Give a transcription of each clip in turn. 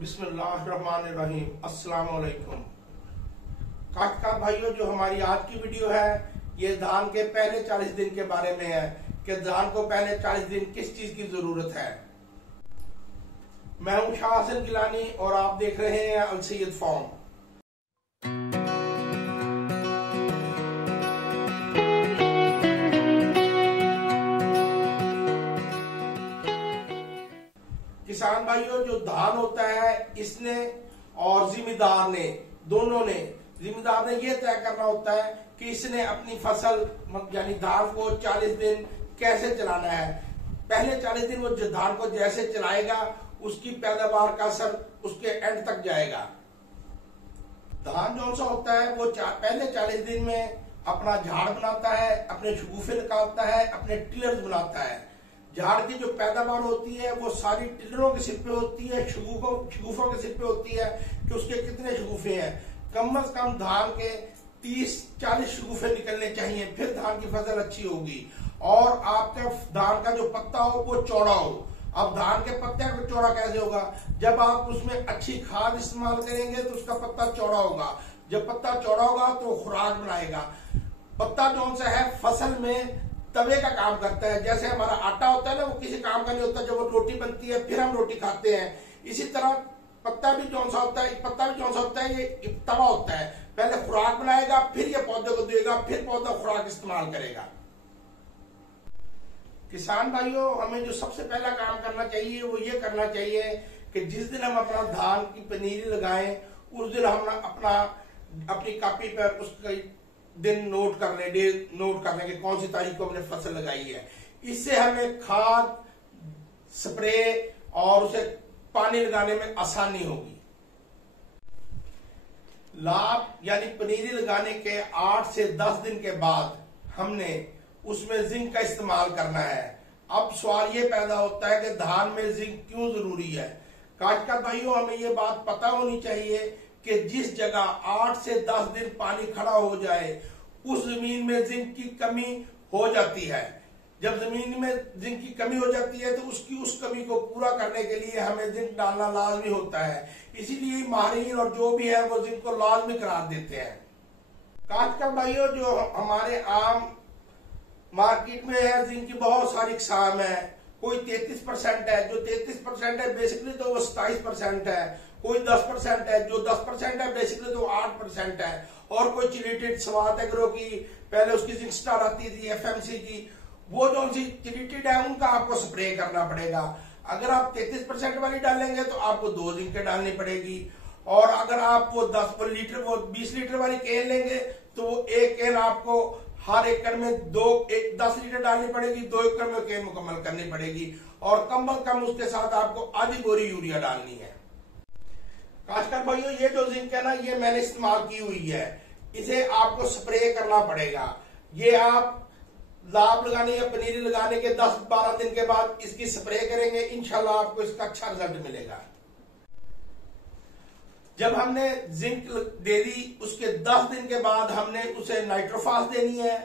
बिस्मिल्लाहिर्रहमानिर्रहीम। अस्सलाम वालेकुम। काश्तकार भाइयों, जो हमारी आज की वीडियो है ये धान के पहले 40 दिन के बारे में है कि धान को पहले 40 दिन किस चीज की जरूरत है। मैं हूं शाह हसन गिलानी और आप देख रहे हैं अल सैयद फार्म। किसान भाइयों, जो धान होता है इसने और जिम्मेदार ने दोनों ने जिम्मेदार ने यह तय करना होता है कि इसने अपनी फसल यानी धान को 40 दिन कैसे चलाना है। पहले 40 दिन वो धान को जैसे चलाएगा उसकी पैदावार का असर उसके एंड तक जाएगा। धान जो सा होता है वो पहले 40 दिन में अपना झाड़ बनाता है, अपने शगुफे निकालता है, अपने टिलर्स बनाता है। झाड़ की जो पैदावार होती है वो सारी टिलरों के सिर पे होती है, शगुफों के सिर पे होती है कि उसके कितने शगुफे हैं। कम से कम धान के 30-40 शगुफे निकलने चाहिए, फिर धान की फसल अच्छी होगी। और आपका धान का जो पत्ता हो वो चौड़ा हो। अब धान के पत्ते का चौड़ा कैसे होगा? जब आप उसमें अच्छी खाद इस्तेमाल करेंगे तो उसका पत्ता चौड़ा होगा। जब पत्ता चौड़ा होगा तो खुराक बनाएगा। पत्ता जो सा है फसल में तवे का काम करता है। जैसे हमारा आटा होता है ना, वो किसी काम का नहीं होता, जब वो रोटी बनती है फिर हम रोटी खाते हैं। इसी तरह पत्ता भी जो सा होता है ये तवा होता है। पहले खुराक बनाएगा, फिर ये पौधे को देगा, फिर पौधा खुराक इस्तेमाल करेगा। किसान भाइयों, हमें जो सबसे पहला काम करना चाहिए वो ये करना चाहिए कि जिस दिन हम अपना धान की पनीरी लगाएं उस दिन हम अपनी कॉपी पर उसका दिन नोट कर लें कि कौन सी तारीख को हमने फसल लगाई है। इससे हमें खाद, स्प्रे और उसे पानी लगाने में आसानी होगी। लाभ यानी पनीरी लगाने के 8 से 10 दिन के बाद हमने उसमें जिंक का इस्तेमाल करना है। अब सवाल ये पैदा होता है कि धान में जिंक क्यों जरूरी है। काश्तकार भाइयों, हमें ये बात पता होनी चाहिए कि जिस जगह 8 से 10 दिन पानी खड़ा हो जाए उस जमीन में जिंक की कमी हो जाती है। जब जमीन में जिंक की कमी हो जाती है तो उस कमी को पूरा करने के लिए हमें जिंक डालना लाजमी होता है। इसीलिए माहिरीन और जो भी है वो जिंक को लाजमी करार देते हैं। काश्तकार भाइयों, जो हमारे आम मार्केट में है जिंक की बहुत सारी किस्म है। कोई 33% है, जो 33% है बेसिकली तो वो 27% है। कोई 10% है, जो 10% है बेसिकली तो 8% है। और कोई चिलीटेड स्वाद एग्रो की पहले उसकी जिंक स्टार आती थी, FMC की, वो जो सी चिलीटेड है उनका आपको स्प्रे करना पड़ेगा। अगर आप 33% वाली डालेंगे तो आपको 2 जिंक डालनी पड़ेगी। और अगर आप वो 20 लीटर वाली कैन लेंगे तो वो एक कैन आपको हर एकड़ में 10 लीटर डालनी पड़ेगी। 2 एकड़ में कैन मुकम्मल करनी पड़ेगी। और कम उसके साथ आपको आधी बोरी यूरिया डालनी है। काश्तकार भाइयों, ये जो जिंक है ना, ये मैंने इस्तेमाल की हुई है। इसे आपको स्प्रे करना पड़ेगा। ये आप लाभ लगाने या पनीरी लगाने के 10-12 दिन के बाद इसकी स्प्रे करेंगे, इंशाल्लाह आपको इसका अच्छा रिजल्ट मिलेगा। जब हमने जिंक दे दी उसके 10 दिन के बाद हमने उसे नाइट्रोफास देनी है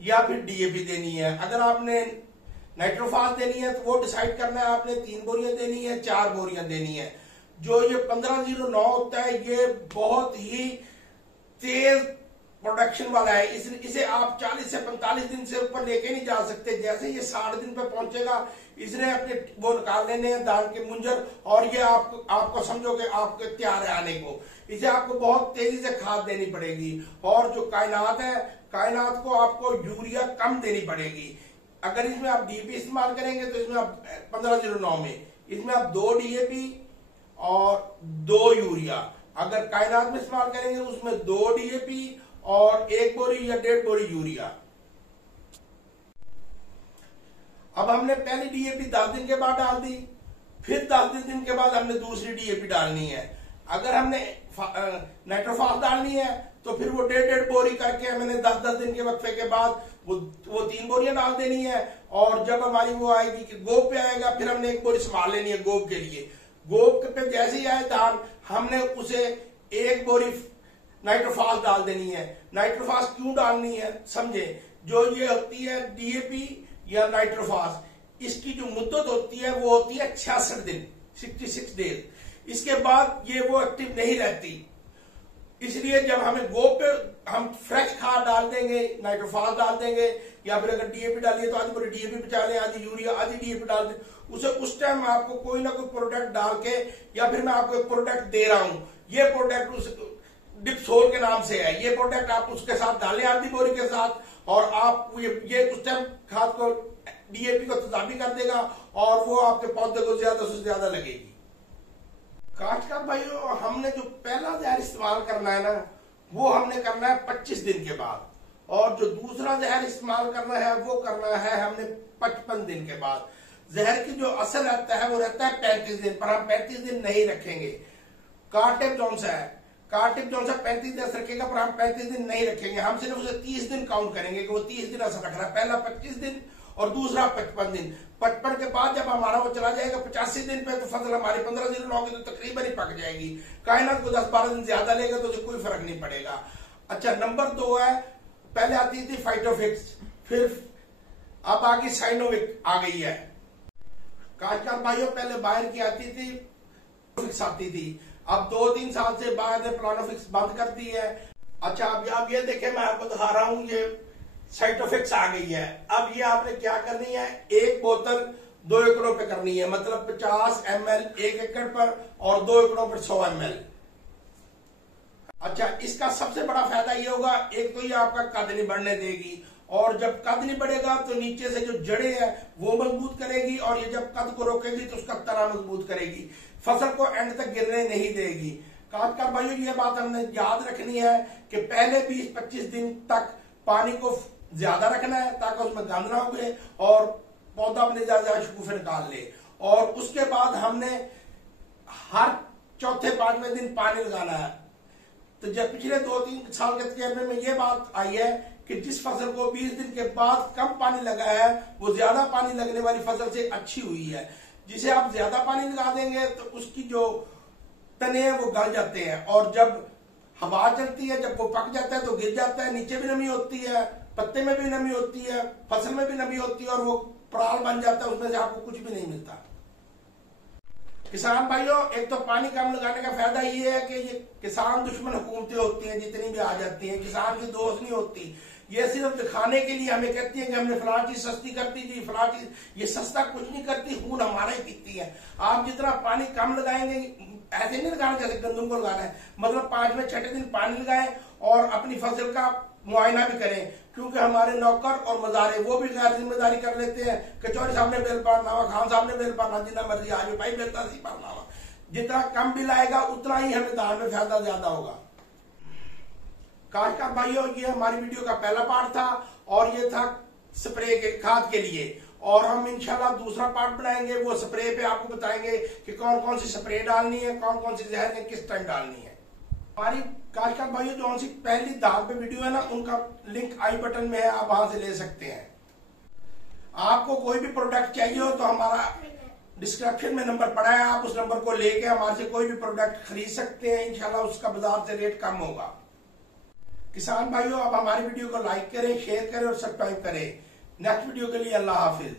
या फिर DAP देनी है। अगर आपने नाइट्रोफास देनी है तो वो डिसाइड करना है, आपने 3 बोरियां देनी है, 4 बोरियां देनी है। जो ये 1509 होता है ये बहुत ही तेज प्रोडक्शन वाला है। इसे आप 40 से 45 दिन से ऊपर लेके नहीं जा सकते। जैसे ये 60 दिन पे पहुंचेगा इसने अपने वो निकाल लेने हैं धान के मुंजर, और ये आपको समझोगे आपके तैयार है आने को। इसे आपको बहुत तेजी से खाद देनी पड़ेगी। और जो कायनात है, कायनात को आपको यूरिया कम देनी पड़ेगी। अगर इसमें आप DAP इस्तेमाल करेंगे तो इसमें आप 1509 में इसमें आप 2 DAP और 2 यूरिया। अगर कायनात में इस्तेमाल करेंगे उसमें 2 DAP और 1 बोरी या 1.5 बोरी यूरिया। अब हमने पहली DAP 10 दिन के बाद डाल दी, फिर 10 दिन के बाद हमने दूसरी DAP डालनी है। अगर हमने नाइट्रोफास डालनी है तो फिर वो 1.5 बोरी करके हमने 10 दिन के वक्फे के बाद वो 3 बोरियां डाल देनी है। और जब हमारी वो आएगी कि गोब पे आएगा फिर हमने 1 बोरी संभाल लेनी है गोब के लिए। गोब पे जैसे ही आए धान हमने उसे 1 बोरी नाइट्रोफास डाल देनी है। नाइट्रोफास क्यों डालनी है समझे। जो ये होती है DAP या नाइट्रोफास, इसकी जो मुद्दत होती है वो होती है 66 दिन, 66 डेज। इसके बाद ये वो एक्टिव नहीं रहती। इसलिए जब हमें गो पे हम फ्रेश खाद डाल देंगे, नाइट्रोफॉस डाल देंगे, या फिर अगर डीएपी डालिए तो आधी पूरी डीएपी बचा लें, आधी यूरिया आधी डीएपी डाल दें, उसे उस टाइम आपको कोई ना कोई प्रोडक्ट डाल के, या फिर मैं आपको एक प्रोडक्ट दे रहा हूं, ये प्रोडक्ट उस डिप्सोल के नाम से है, ये प्रोडक्ट आप उसके साथ डालें आधी बोरी के साथ, और आप ये उस टाइम खाद को डीएपी को तजाबी कर देगा और वो आपके पौधे को ज्यादा से ज्यादा लगेगी। काश्तकार भाइयों, हमने जो पहला जहर इस्तेमाल करना है ना, वो हमने करना है 25 दिन के बाद, और जो दूसरा जहर इस्तेमाल करना है वो करना है हमने 55 दिन के बाद। जहर की जो असर रहता है वो रहता है 35 दिन, पर हम 35 दिन नहीं रखेंगे। कार्टिप जोन सा है, कार्टिप जोन सा 35 दिन रखेगा, पर हम 35 दिन नहीं रखेंगे। हम सिर्फ उसे 30 दिन काउंट करेंगे कि वो 30 दिन असर रख रहा है। पहला 25 दिन और दूसरा 55 दिन। 55 के बाद जब हमारा वो चला जाएगा 85 दिन पे, तो फसल हमारी 15 दिन होगी तो तकरीबन ही पक जाएगी। कायनात को 10-12 दिन ज्यादा लेगा तो उसे कोई फर्क नहीं पड़ेगा। अच्छा, नंबर 2 है, पहले आती थी फाइटोफिक्स, फिर अब आगे साइनोविक आ गई है। काश्तकार भाइयों, पहले बाहर की आती थी, फिक्स आती थी, अब 2-3 साल से बाद ने प्लानोफिक्स बंद कर दी है। अच्छा, अब आप ये देखें, मैं आपको दिखा रहा हूं, ये साइटोफिक्स आ गई है। अब ये आपने क्या करनी है, एक बोतल 2 एकड़ों पे करनी है, मतलब 50 ml 1 एकड़ पर और 2 एकड़ों पर 100 ml। अच्छा, इसका सबसे बड़ा फायदा ये होगा, एक तो ये आपका कद नहीं बढ़ने देगी, और जब कद नहीं बढ़ेगा तो नीचे से जो जड़ें हैं वो मजबूत करेगी, और ये जब कद को रोकेगी तो उसका तना मजबूत करेगी, फसल को एंड तक गिरने नहीं देगी। काश्तकार भाइयों, ये बात हमने याद रखनी है कि पहले 20-25 दिन तक पानी को ज्यादा रखना है ताकि उसमें गंद ना उगे और पौधा अपने ज्यादा शगुफे निकाल ले, और उसके बाद हमने हर चौथे 5वें दिन पानी लगाना है। तो जब पिछले 2-3 साल के तजर्बे में ये बात आई है कि जिस फसल को 20 दिन के बाद कम पानी लगा है वो ज्यादा पानी लगने वाली फसल से अच्छी हुई है। जिसे आप ज्यादा पानी लगा देंगे तो उसकी जो तने हैं वो गल जाते हैं, और जब हवा चलती है, जब वो पक जाता है तो गिर जाता है, नीचे भी नमी होती है, पत्ते में भी नमी होती है, फसल में भी नमी होती है, और वो पराल बन जाता है, उसमें से आपको कुछ भी नहीं मिलता। किसान भाइयों, एक तो पानी कम लगाने का फायदा ये है कि ये किसान दुश्मन हुकूमतें होती हैं, जितनी भी आ जाती हैं, किसान की दोस्त नहीं होती। ये सिर्फ दिखाने के लिए हमें कहती है कि हमने फलां चीज सस्ती करती थी, फलां चीज, ये सस्ता कुछ नहीं करती, खून हमारा ही पीती है। आप जितना पानी कम लगाएंगे, ऐसे नहीं लगाना जैसे गंदम को लगाना है, मतलब 5वें-6ठे दिन पानी लगाएं और अपनी फसल का मुआयना भी करें, क्योंकि हमारे नौकर और मजारे वो भी गैर जिम्मेदारी कर लेते हैं। कचौरी साहब ने बेल पारनावा, खान साहब ने बेल पारना, जितना मर्जी आज भाई बेलता सी पारनावा। जितना कम बिल आएगा उतना ही हमें दान में फायदा ज्यादा होगा। काश्तकार भाइयों, ये हमारी वीडियो का पहला पार्ट था, और ये था स्प्रे के खाद के लिए, और हम इंशाल्लाह दूसरा पार्ट बनाएंगे, वो स्प्रे पे आपको बताएंगे कि कौन कौन सी स्प्रे डालनी है, कौन कौन सी जहर है, किस टाइम डालनी है। हमारी काश्तकार भाइयों जो सी पहली दाग पे वीडियो है ना, उनका लिंक आई बटन में है, आप वहां से ले सकते हैं। आपको कोई भी प्रोडक्ट चाहिए हो तो हमारा डिस्क्रिप्शन में नंबर पड़ा है, आप उस नंबर को लेके हमारे से कोई भी प्रोडक्ट खरीद सकते हैं। इंशाल्लाह उसका बाजार से रेट कम होगा। किसान भाइयों, आप हमारी वीडियो को लाइक करें, शेयर करें और सब्सक्राइब करें। नेक्स्ट वीडियो के लिए अल्लाह हाफिज।